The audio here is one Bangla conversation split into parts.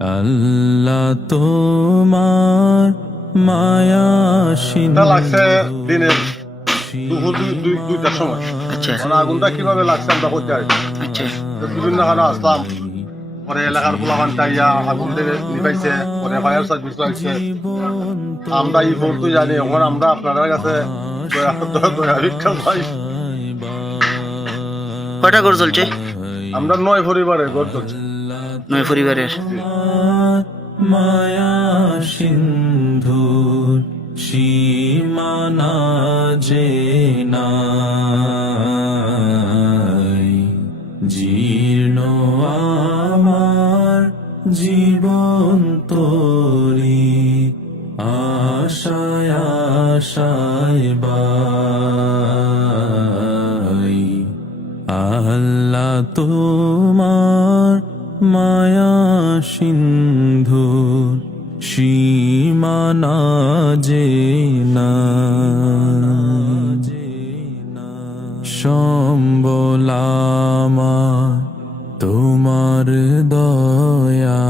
আল্লাহ তোমার মায়া লাগছে দিনের দুপুর দুই দুই- দুইটার সময়। আচ্ছা। মানে আগুনটা কীভাবে লাগছে আমরা করতে পারি আচ্ছা। বিভিন্ন আসলাম। পরে এলাকার পোলাপান চাইয়া আগুন থেকে নিভাইছে পরে ফায়ার সার্ভিস লাগছে। আমরা এই তো জানি এখন আমরা আপনাদের কাছে কয়টা ঘর চলছে? আমরা নয় পরিবারে ঘর চলছে। নয় পরিবারের। মায়া সিন্ধুর সীমানা যে জীর্ণ আমার জীবন তোরি, আশায় আশায় বাই। আল্লাহ তোমার মায়া সিন্ধু সীমানা যে না। সম্বলামা তোমার দয়া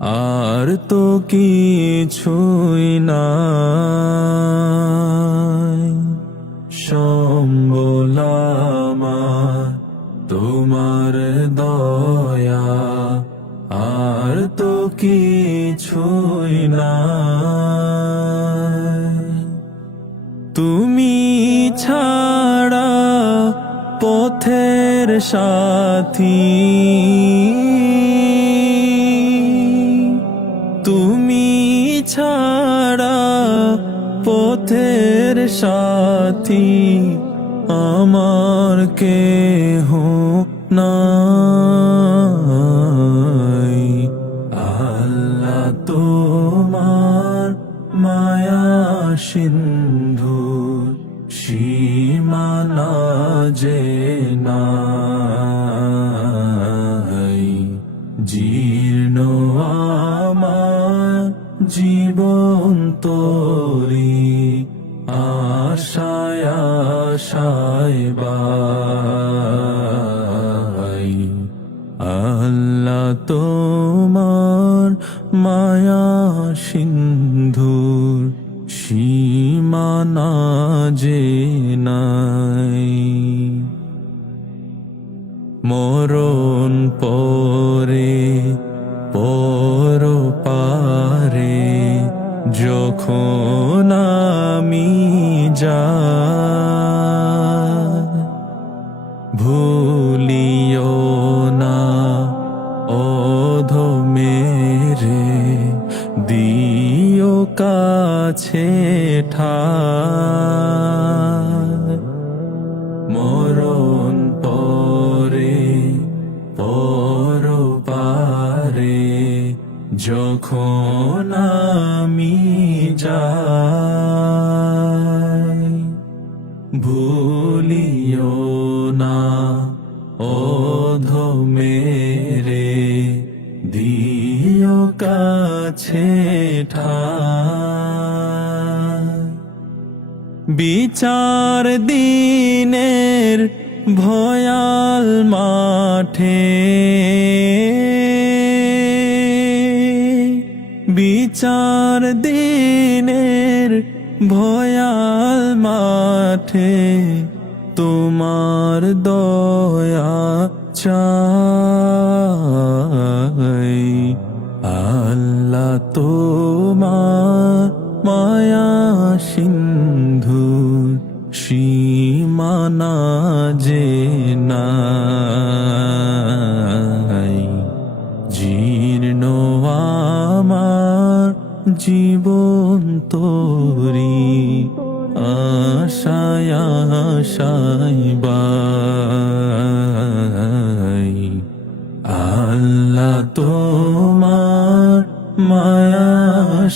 আর তো কিছুই না। দয়া, আর তো কিছুই না তুমি ছাড়া পথের সাথী। তুমি ছাড়া পথের সাথী, আমার কেহ নাই। আল্লাহ তোমার মায়া সিন্ধু, সীমানা যে নাই। জীর্ণ আমার জীবন তোরি, আশায় আশায় বাই আল্লাহ তোমার মায়া সিন্ধুর সীমানা যে নাই। মরণ পরে, পর পারে, যখন আমি যা ভুলিও কাছে মরণ পরে পর পারে যখন আমি যাই ভুলিও না অধ মেরে দিও কাছে ঠায় বিচার দিনের ভয়াল মাঠে। বিচার দিনের ভয়াল মাঠে তোমার দয়া চাই আল্লাহ তোমার মায়া সিন্ধু সীমানা যে নাই। জীর্ণ আমার জীবন তোরি, আশায় আশায় বাই। আল্লাহ তোমার মায়া